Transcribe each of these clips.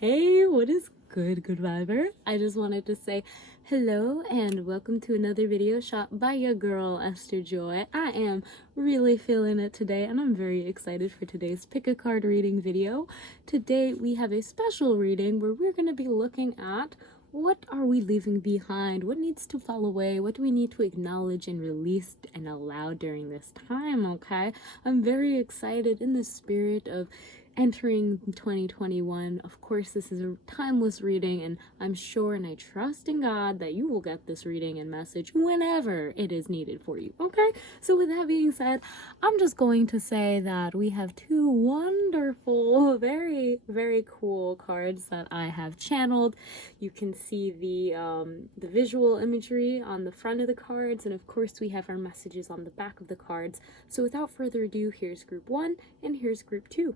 Hey, what is good viber? I just wanted to say hello and welcome to another video shot by your girl Esther Joy. I am really feeling it today and I'm very excited for today's pick a card reading video. Today we have a special reading where we're going to be looking at what are we leaving behind, what needs to fall away, what do we need to acknowledge and release and allow during this time, okay? I'm very excited in the spirit of entering 2021. Of course, this is a timeless reading, and I'm sure and I trust in God that you will get this reading and message whenever it is needed for you, okay? So with that being said, I'm just going to say that we have two wonderful, very, very cool cards that I have channeled. You can see the visual imagery on the front of the cards, and of course we have our messages on the back of the cards. So without further ado, here's group 1 and here's group 2.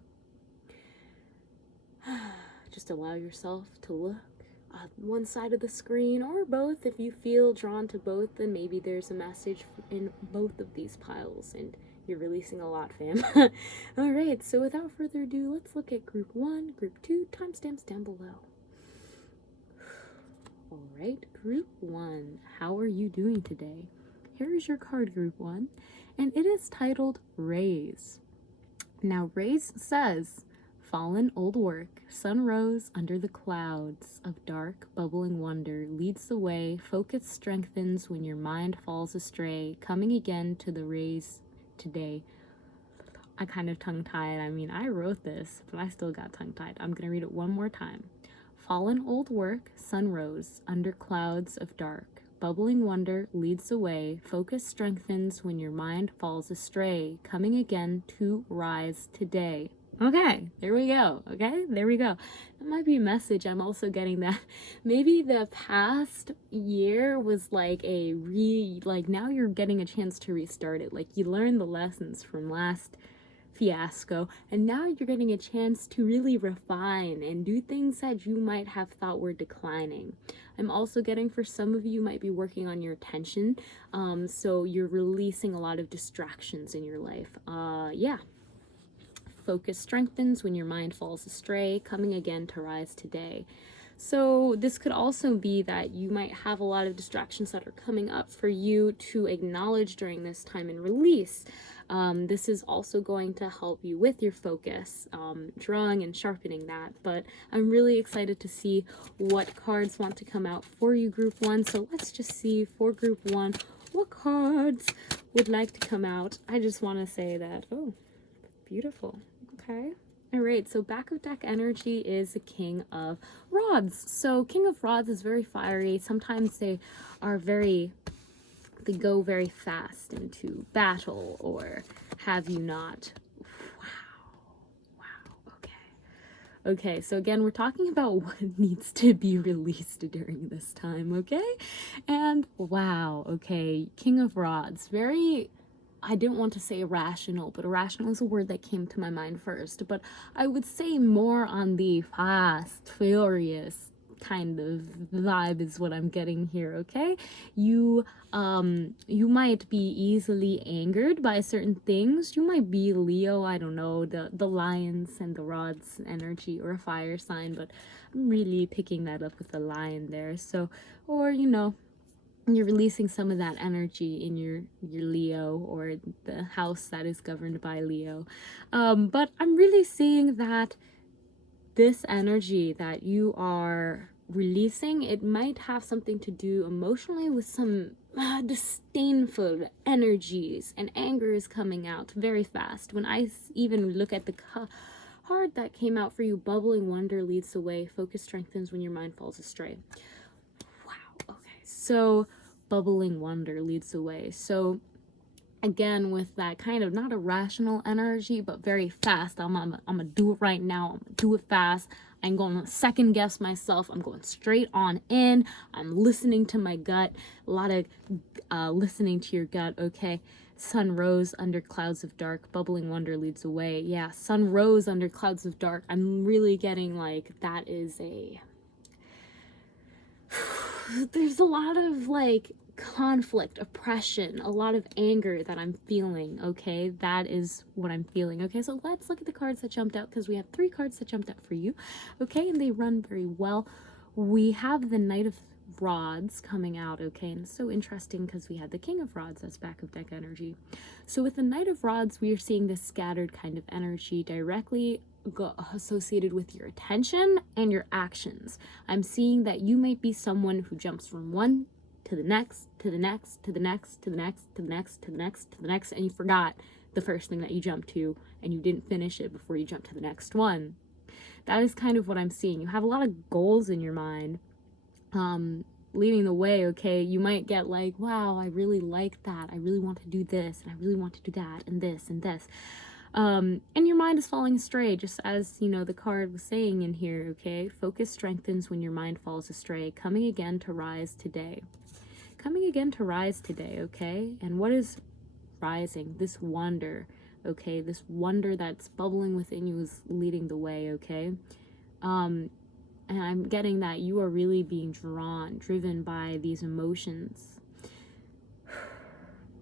Just allow yourself to look on one side of the screen or both. If you feel drawn to both, then maybe there's a message in both of these piles and you're releasing a lot, fam. Alright, so without further ado, let's look at group 1, group 2, timestamps down below. Alright, group 1, how are you doing today? Here is your card, group 1, and it is titled Raise. Now, Raise says, fallen old work, sun rose under the clouds of dark, bubbling wonder, leads the way, focus strengthens when your mind falls astray, coming again to the raise today. I kind of tongue-tied. I mean, I wrote this, but I still got tongue-tied. I'm going to read it one more time. Fallen old work, sun rose under clouds of dark, bubbling wonder leads the way, focus strengthens when your mind falls astray, coming again to rise today. Okay, there we go. Okay, there we go. That might be a message. I'm also getting that maybe the past year was like now you're getting a chance to restart it. Like you learned the lessons from last fiasco and now you're getting a chance to really refine and do things that you might have thought were declining. I'm also getting for some of you might be working on your attention, so you're releasing a lot of distractions in your life. Yeah. Focus strengthens when your mind falls astray, coming again to rise today. So this could also be that you might have a lot of distractions that are coming up for you to acknowledge during this time and release. This is also going to help you with your focus, drawing and sharpening that. But I'm really excited to see what cards want to come out for you, group 1. So let's just see for group 1 what cards would like to come out. I just want to say that, oh, beautiful. Okay. All right. So back of deck energy is the King of Rods. So King of Rods is very fiery. Sometimes they go very fast into battle or have you not. Wow. Okay, so again, we're talking about what needs to be released during this time, okay? And wow, okay, King of Rods, I didn't want to say irrational, but irrational is a word that came to my mind first. But I would say more on the fast, furious kind of vibe is what I'm getting here, okay? You might be easily angered by certain things. You might be Leo, I don't know, the lions and the rods energy, or a fire sign, but I'm really picking that up with the lion there. So, or, you know, you're releasing some of that energy in your Leo or the house that is governed by Leo. But I'm really seeing that this energy that you are releasing, it might have something to do emotionally with some disdainful energies, and anger is coming out very fast. When I even look at the card that came out for you, bubbling wonder leads the way, focus strengthens when your mind falls astray. So bubbling wonder leads the way. So again, with that kind of not irrational energy, but very fast. I'm gonna do it right now. I'm gonna do it fast. I'm going to second guess myself. I'm going straight on in. I'm listening to my gut. A lot of listening to your gut. Okay. Sun rose under clouds of dark, bubbling wonder leads the way. Yeah, sun rose under clouds of dark. I'm really getting like that is a there's a lot of like conflict, oppression, a lot of anger that I'm feeling, okay? That is what I'm feeling, okay? So let's look at the cards that jumped out, because we have 3 cards that jumped out for you, okay? And they run very well. We have the Knight of Rods coming out, okay? And it's so interesting because we had the King of Rods, that's back of deck energy. So with the Knight of Rods, we are seeing this scattered kind of energy directly associated with your attention and your actions. I'm seeing that you might be someone who jumps from one to the next, to the next, to the next, to the next, to the next, to the next, to the next, and you forgot the first thing that you jumped to, and you didn't finish it before you jumped to the next one. That is kind of what I'm seeing. You have a lot of goals in your mind, leading the way, okay? You might get like, wow, I really like that. I really want to do this, and I really want to do that, and this, and this. And your mind is falling astray, just as, you know, the card was saying in here, okay? Focus strengthens when your mind falls astray. Coming again to rise today. Coming again to rise today, okay? And what is rising? This wonder, okay? This wonder that's bubbling within you is leading the way, okay? And I'm getting that you are really being driven by these emotions.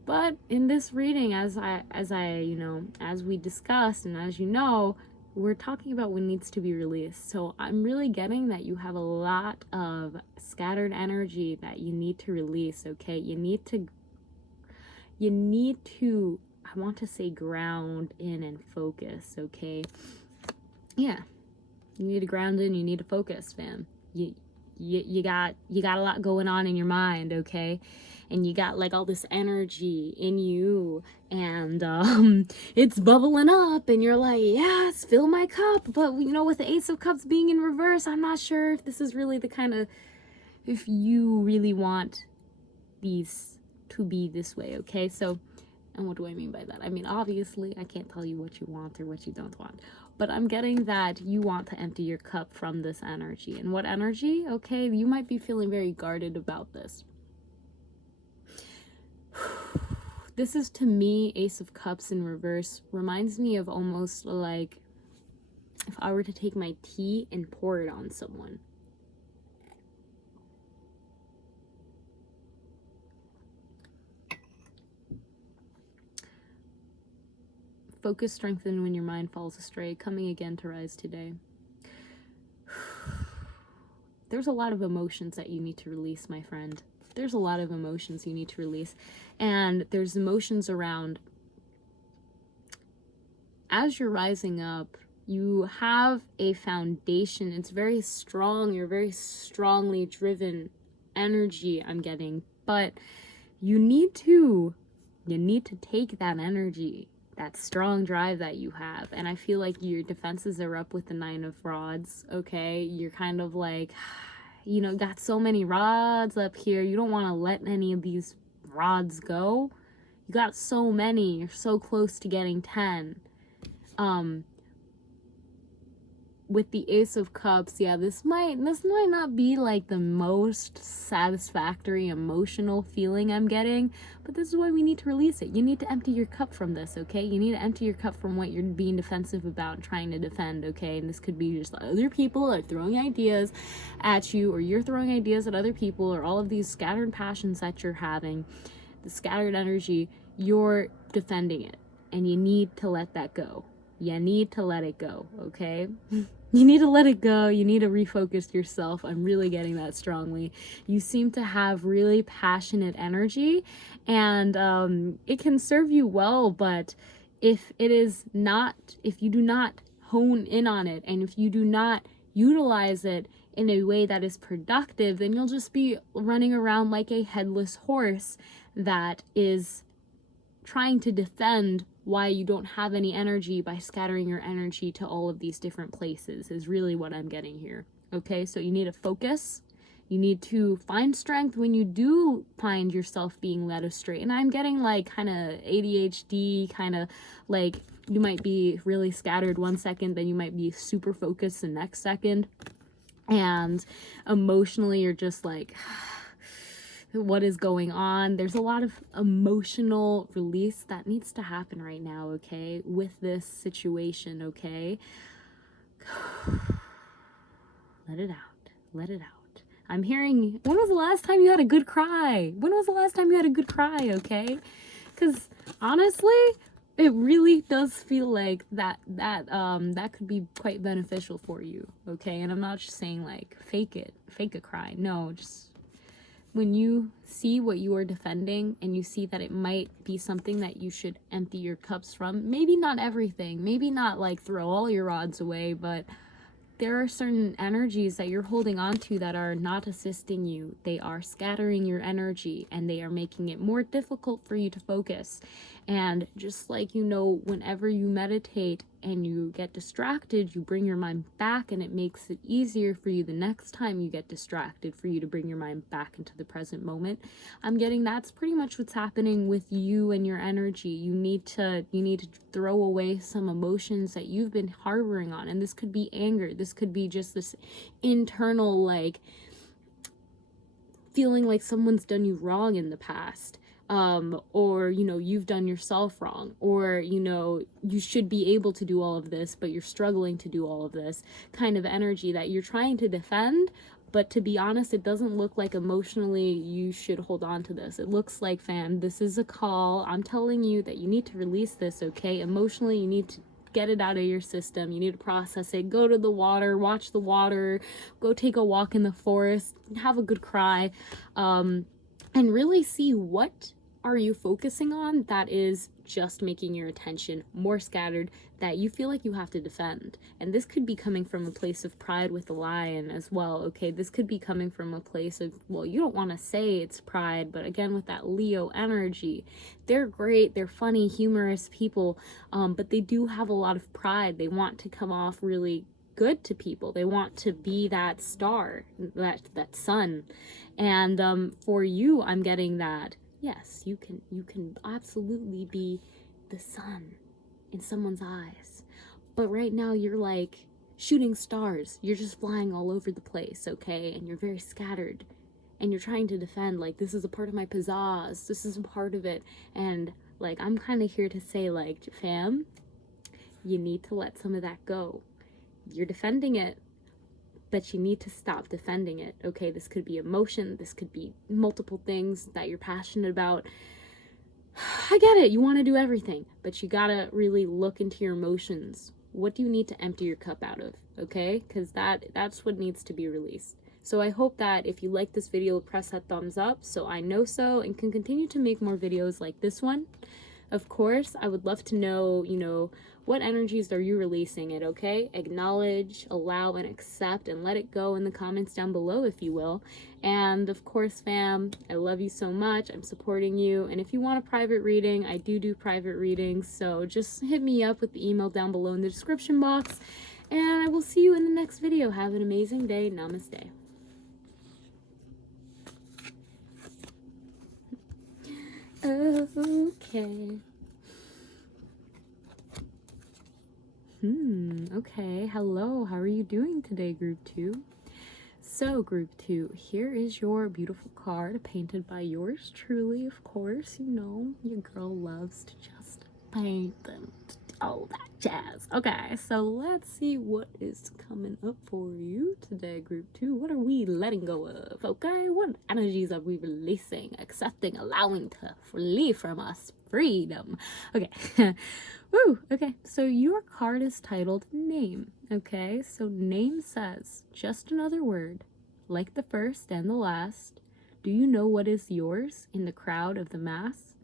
But in this reading, as we discussed, and as you know, we're talking about what needs to be released. So I'm really getting that you have a lot of scattered energy that you need to release, okay? You need to, I want to say, ground in and focus, okay? Yeah. You need to ground in, you need to focus, fam. You got a lot going on in your mind, okay? And you got like all this energy in you, and it's bubbling up, and you're like, yes, fill my cup. But you know, with the Ace of Cups being in reverse, I'm not sure if this is really the kind of, if you really want these to be this way, okay? So, and what do I mean by that? I mean, obviously, I can't tell you what you want or what you don't want. But I'm getting that you want to empty your cup from this energy. And what energy? Okay, you might be feeling very guarded about this. This is, to me, Ace of Cups in reverse. Reminds me of almost like if I were to take my tea and pour it on someone. Focus strengthened when your mind falls astray. Coming again to rise today. There's a lot of emotions that you need to release, my friend. There's a lot of emotions you need to release. And there's emotions around, as you're rising up, you have a foundation. It's very strong. You're very strongly driven energy, I'm getting. But you need to take that energy, that strong drive that you have. And I feel like your defenses are up with the 9 of Rods, okay? You're kind of like, you know, got so many rods up here. You don't want to let any of these rods go. You got so many. You're so close to getting 10. With the Ace of Cups, yeah, this might not be like the most satisfactory emotional feeling I'm getting, but this is why we need to release it. You need to empty your cup from this, okay? You need to empty your cup from what you're being defensive about and trying to defend, okay? And this could be just other people are throwing ideas at you, or you're throwing ideas at other people, or all of these scattered passions that you're having, the scattered energy, you're defending it, and you need to let that go. You need to let it go, okay? You need to let it go. You need to refocus yourself. I'm really getting that strongly. You seem to have really passionate energy, and it can serve you well, but if you do not hone in on it, and if you do not utilize it in a way that is productive, then you'll just be running around like a headless horse that is trying to defend why you don't have any energy by scattering your energy to all of these different places, is really what I'm getting here. Okay, so you need to focus. You need to find strength when you do find yourself being led astray. And I'm getting like kind of ADHD, kind of like you might be really scattered one second, then you might be super focused the next second. And emotionally, you're just like, what is going on? There's a lot of emotional release that needs to happen right now, okay, with this situation, okay? Let it out. I'm hearing, when was the last time you had a good cry? When was the last time you had a good cry, okay? Because honestly, it really does feel like that could be quite beneficial for you, okay? And I'm not just saying like fake a cry. No, just when you see what you are defending and you see that it might be something that you should empty your cups from, maybe not everything, maybe not like throw all your rods away, but there are certain energies that you're holding on to that are not assisting you. They are scattering your energy and they are making it more difficult for you to focus. And just like, you know, whenever you meditate and you get distracted, you bring your mind back, and it makes it easier for you the next time you get distracted for you to bring your mind back into the present moment. I'm getting that's pretty much what's happening with you and your energy. You need to throw away some emotions that you've been harboring on, and this could be anger, this could be just this internal like feeling like someone's done you wrong in the past, or, you know, you've done yourself wrong, or, you know, you should be able to do all of this, but you're struggling to do all of this kind of energy that you're trying to defend. But to be honest, it doesn't look like emotionally you should hold on to this. It looks like, fam, this is a call. I'm telling you that you need to release this, okay? Emotionally, you need to get it out of your system. You need to process it. Go to the water, watch the water, go take a walk in the forest, have a good cry, and really see what are you focusing on that is just making your attention more scattered, that you feel like you have to defend. And this could be coming from a place of pride with the lion as well, okay? This could be coming from a place of, well, you don't want to say it's pride, but again, with that Leo energy, they're great, they're funny, humorous people, but they do have a lot of pride. They want to come off really good to people. They want to be that star, that sun. And for you, I'm getting that yes, you can absolutely be the sun in someone's eyes. But right now you're like shooting stars. You're just flying all over the place, okay? And you're very scattered. And you're trying to defend, like, this is a part of my pizzazz. This is a part of it. And, like, I'm kind of here to say, like, fam, you need to let some of that go. You're defending it, but you need to stop defending it, okay? This could be emotion, this could be multiple things that you're passionate about. I get it, you want to do everything, but you gotta really look into your emotions. What do you need to empty your cup out of, okay? Because that's what needs to be released. So I hope that if you like this video, press that thumbs up so I know so and can continue to make more videos like this one. Of course, I would love to know, you know, what energies are you releasing it, okay? Acknowledge, allow, and accept, and let it go in the comments down below, if you will. And of course, fam, I love you so much. I'm supporting you. And if you want a private reading, I do private readings. So just hit me up with the email down below in the description box. And I will see you in the next video. Have an amazing day. Namaste. Okay. Okay. Hello. How are you doing today, Group 2? So, Group 2, here is your beautiful card painted by yours truly, of course. You know, your girl loves to just paint and all that jazz. Okay, so let's see what is coming up for you today, Group 2. What are we letting go of, okay? What energies are we releasing, accepting, allowing to flee from us? Freedom. Okay. Woo! Okay, so your card is titled Name. Okay, so name says, just another word, like the first and the last. Do you know what is yours in the crowd of the mass?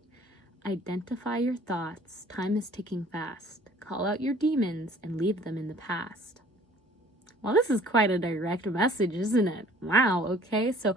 Identify your thoughts. Time is ticking fast. Call out your demons and leave them in the past. Well, this is quite a direct message, isn't it? Wow, okay, so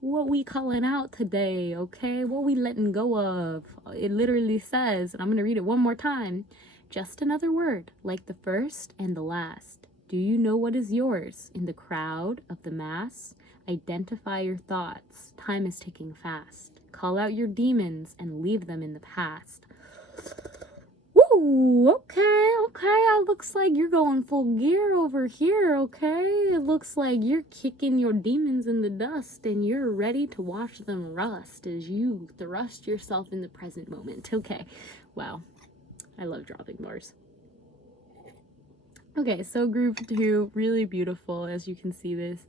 what we calling out today, okay? What we letting go of? It literally says, and I'm going to read it one more time, just another word, like the first and the last. Do you know what is yours in the crowd of the mass? Identify your thoughts. Time is ticking fast. Call out your demons and leave them in the past. Woo, okay. It looks like you're going full gear over here, okay? It looks like you're kicking your demons in the dust and you're ready to watch them rust as you thrust yourself in the present moment. Okay, wow. I love dropping bars. Okay, so Group 2, really beautiful, as you can see this.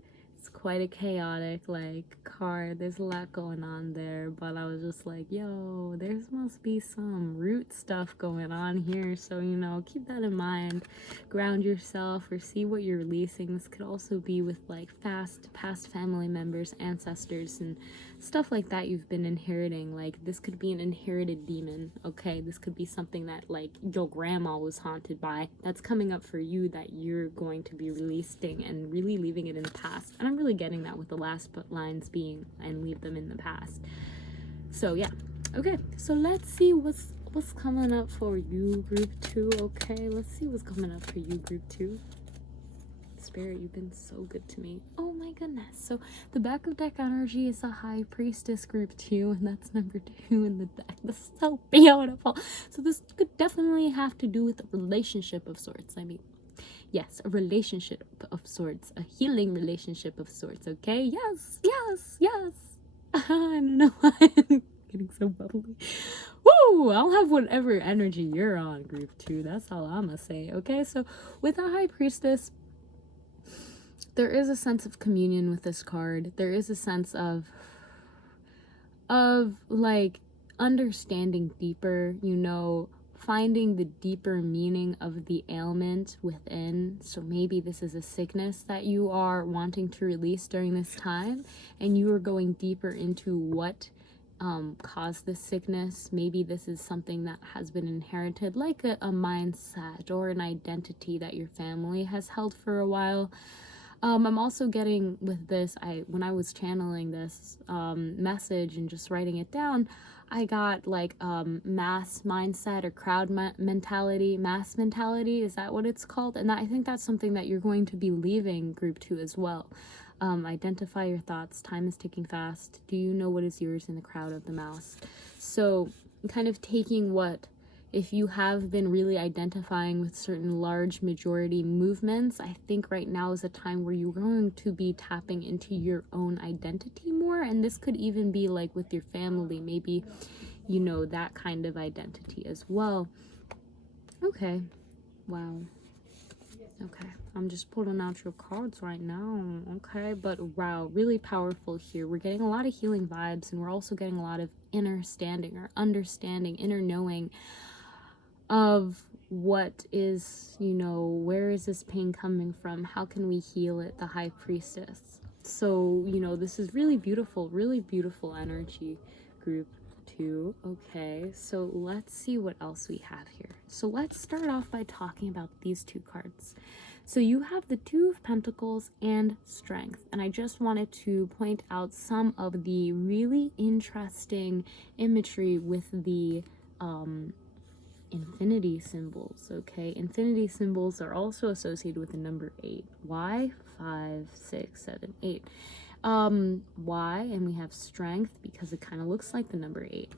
It's quite a chaotic like card. There's a lot going on there, but I was just like, yo, there's must be some root stuff going on here. So, you know, keep that in mind. Ground yourself or see what you're releasing. This could also be with like past family members, ancestors, and stuff like that you've been inheriting. Like this could be an inherited demon, okay? This could be something that like your grandma was haunted by. That's coming up for you that you're going to be releasing and really leaving it in the past. And I'm really getting that with the last lines being and leave them in the past. So yeah, okay, so let's see what's coming up for you, group 2. Okay, let's see what's coming up for you, group 2. Spirit, you've been so good to me. Oh my goodness. So the back of deck energy is a High Priestess group 2, and that's number 2 in the deck. This is so beautiful. So this could definitely have to do with a relationship of sorts. I mean, yes, a relationship of sorts, a healing relationship of sorts. Okay, yes. I don't know why I'm getting so bubbly. Woo! I'll have whatever energy you're on, group 2. That's all I'm gonna say. Okay, so with a High Priestess, there is a sense of communion with this card. There is a sense of like understanding deeper, you know, finding the deeper meaning of the ailment within. So maybe this is a sickness that you are wanting to release during this time, and you are going deeper into what caused this sickness. Maybe this is something that has been inherited, like a mindset or an identity that your family has held for a while. I'm also getting with this, when I was channeling this message and just writing it down, I got like mass mindset or crowd mentality, mass mentality. Is that what it's called? And I think that's something that you're going to be leaving group 2 as well. Identify your thoughts. Time is ticking fast. Do you know what is yours in the crowd of the mouse? So kind of taking what, if you have been really identifying with certain large majority movements, I think right now is a time where you're going to be tapping into your own identity more. And this could even be like with your family, maybe, you know, that kind of identity as well. Okay. Wow. Okay. I'm just pulling out your cards right now. Okay. But wow, really powerful here. We're getting a lot of healing vibes, and we're also getting a lot of inner standing or understanding, inner knowing of what is, you know, where is this pain coming from? How can we heal it? The High Priestess. So, you know, this is really beautiful energy, group 2. Okay, so let's see what else we have here. So let's start off by talking about these 2 cards. So you have the 2 of Pentacles and Strength, and I just wanted to point out some of the really interesting imagery with the infinity symbols. Okay, infinity symbols are also associated with the number 8. Why? 5, 6, 7, 8. Why? And we have strength because it kind of looks like the number 8.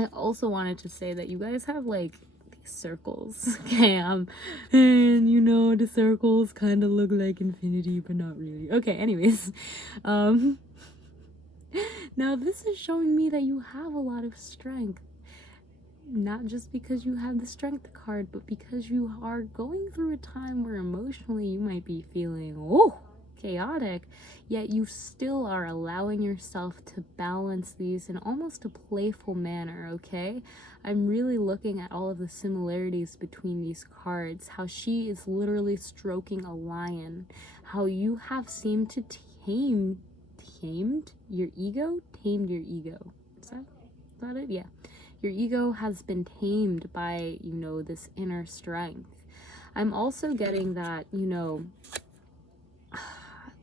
I also wanted to say that you guys have like these circles. Okay, and you know the circles kind of look like infinity, but not really. Okay, anyways, now this is showing me that you have a lot of strength. Not just because you have the strength card, but because you are going through a time where emotionally you might be feeling chaotic, yet you still are allowing yourself to balance these in almost a playful manner. Okay, I'm really looking at all of the similarities between these cards, how she is literally stroking a lion, how you have seemed to tamed your ego. Is that it? Yeah. Your ego has been tamed by, you know, this inner strength. I'm also getting that, you know,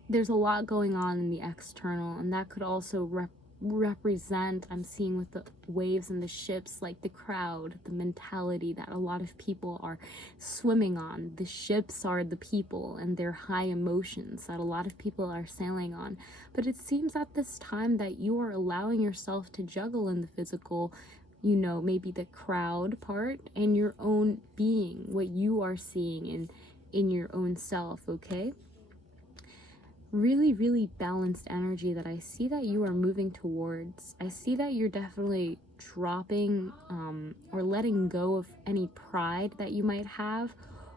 there's a lot going on in the external, and that could also represent, I'm seeing with the waves and the ships, like the crowd, the mentality that a lot of people are swimming on. The ships are the people and their high emotions that a lot of people are sailing on. But it seems at this time that you are allowing yourself to juggle in the physical, you know, maybe the crowd part and your own being, what you are seeing in your own self. Okay, really balanced energy that I see that you are moving towards. I see that you're definitely dropping or letting go of any pride that you might have,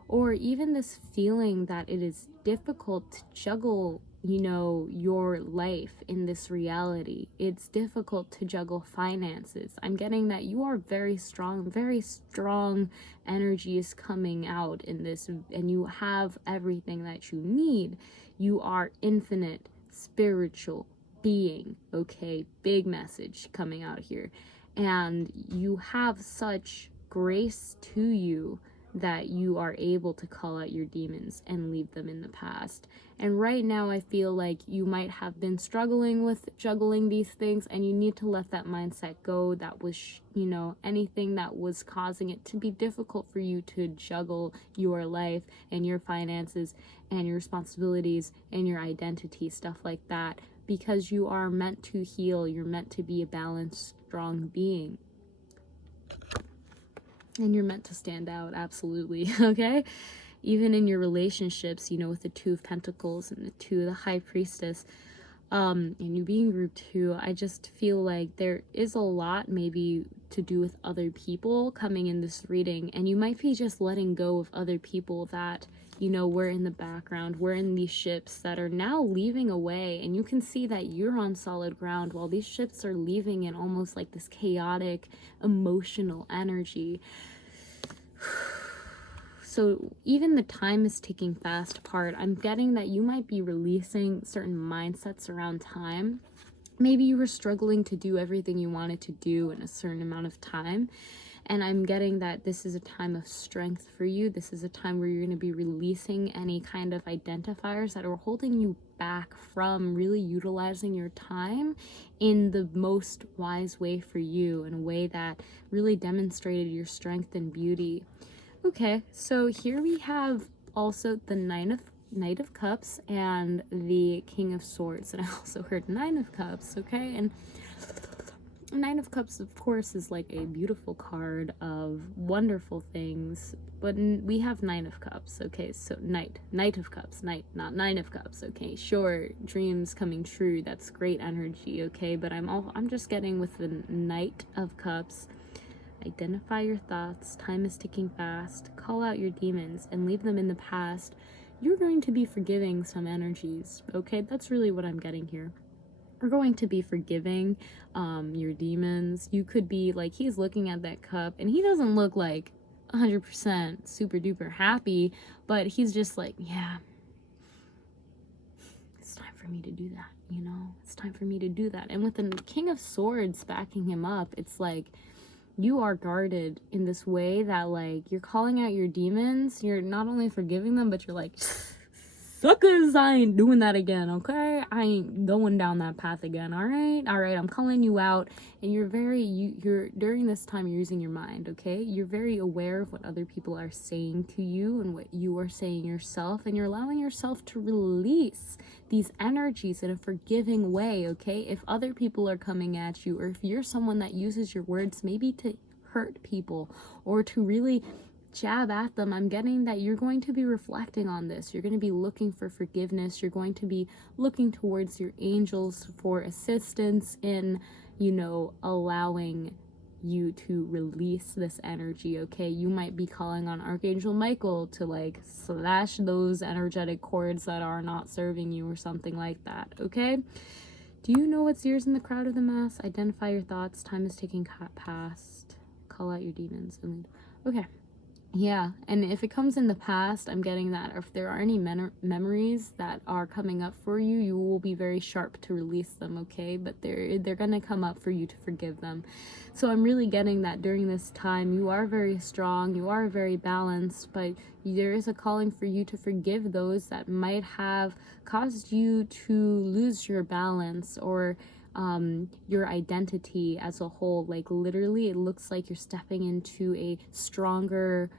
or even this feeling that it is difficult to juggle, you know, your life in this reality. It's difficult to juggle finances. I'm getting that you are very strong energies coming out in this, and you have everything that you need. You are infinite spiritual being, okay? Big message coming out here. And you have such grace to you that you are able to call out your demons and leave them in the past. And right now I feel like you might have been struggling with juggling these things, and you need to let that mindset go. That was, you know, anything that was causing it to be difficult for you to juggle your life and your finances and your responsibilities and your identity, stuff like that, because you are meant to heal. You're meant to be a balanced, strong being. And you're meant to stand out, absolutely, okay? Even in your relationships, you know, with the Two of Pentacles and the Two of the High Priestess, and you being group 2, I just feel like there is a lot maybe to do with other people coming in this reading, and you might be just letting go of other people that, you know, were in the background, were in these ships that are now leaving away, and you can see that you're on solid ground while these ships are leaving in almost like this chaotic emotional energy. So even the time is ticking fast part, I'm getting that you might be releasing certain mindsets around time. Maybe you were struggling to do everything you wanted to do in a certain amount of time. And I'm getting that this is a time of strength for you. This is a time where you're going to be releasing any kind of identifiers that are holding you back from really utilizing your time in the most wise way for you, in a way that really demonstrated your strength and beauty. Okay, so here we have also the Knight of Cups and the King of Swords, and I also heard Nine of Cups, okay? And Nine of Cups, of course, is like a beautiful card of wonderful things, but we have Nine of Cups, okay? So Knight of Cups, not Nine of Cups, okay? Sure, dreams coming true, that's great energy, okay? But I'm just getting with the Knight of Cups. Identify your thoughts. Time is ticking fast. Call out your demons and leave them in the past. You're going to be forgiving some energies, okay? That's really what I'm getting here. We're going to be forgiving your demons. You could be like, he's looking at that cup and he doesn't look like 100% super duper happy, but he's just like, yeah, it's time for me to do that, you know? It's time for me to do that. And with the King of Swords backing him up, it's like, you are guarded in this way that, like, you're calling out your demons. You're not only forgiving them, but you're like, suckers, I ain't doing that again, okay? I ain't going down that path again, all right? All right, I'm calling you out. And you're during this time, you're using your mind, okay? You're very aware of what other people are saying to you and what you are saying yourself. And you're allowing yourself to release these energies in a forgiving way, okay? If other people are coming at you, or if you're someone that uses your words maybe to hurt people or to really jab at them, I'm getting that you're going to be reflecting on this. You're going to be looking for forgiveness. You're going to be looking towards your angels for assistance in, you know, allowing you to release this energy, okay? You might be calling on Archangel Michael to, like, slash those energetic cords that are not serving you or something like that, okay? Do you know what's yours in the crowd of the mass? Identify your thoughts. Time is ticking past. Call out your demons. Okay. Yeah, and if it comes in the past, I'm getting that if there are any memories that are coming up for you, you will be very sharp to release them, okay? But they're gonna come up for you to forgive them. So I'm really getting that during this time, you are very strong, you are very balanced, but there is a calling for you to forgive those that might have caused you to lose your balance or your identity as a whole. Like, literally, it looks like you're stepping into a stronger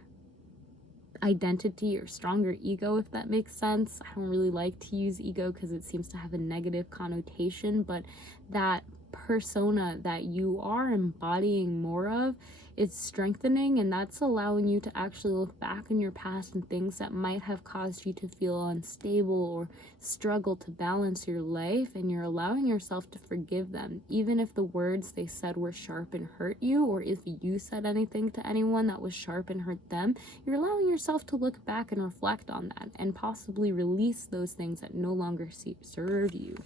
identity or stronger ego, if that makes sense. I don't really like to use ego because it seems to have a negative connotation, but that persona that you are embodying more of, it's strengthening, and that's allowing you to actually look back in your past and things that might have caused you to feel unstable or struggle to balance your life, and you're allowing yourself to forgive them, even if the words they said were sharp and hurt you, or if you said anything to anyone that was sharp and hurt them. You're allowing yourself to look back and reflect on that and possibly release those things that no longer serve you.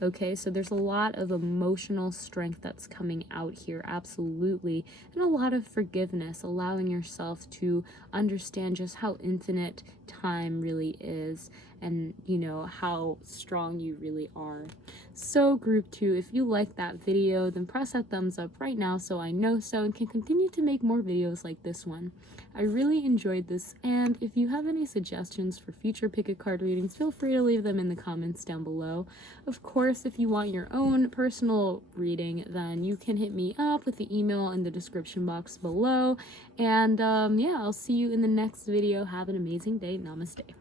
Okay, so there's a lot of emotional strength that's coming out here, absolutely, and a lot of forgiveness, allowing yourself to understand just how infinite time really is, and how strong you really are. So group 2, if you like that video, then press that thumbs up right now so I know so and can continue to make more videos like this one. I really enjoyed this, and if you have any suggestions for future pick a card readings, feel free to leave them in the comments down below. Of course, if you want your own personal reading, then you can hit me up with the email in the description box below. And yeah, I'll see you in the next video. Have an amazing day. Namaste.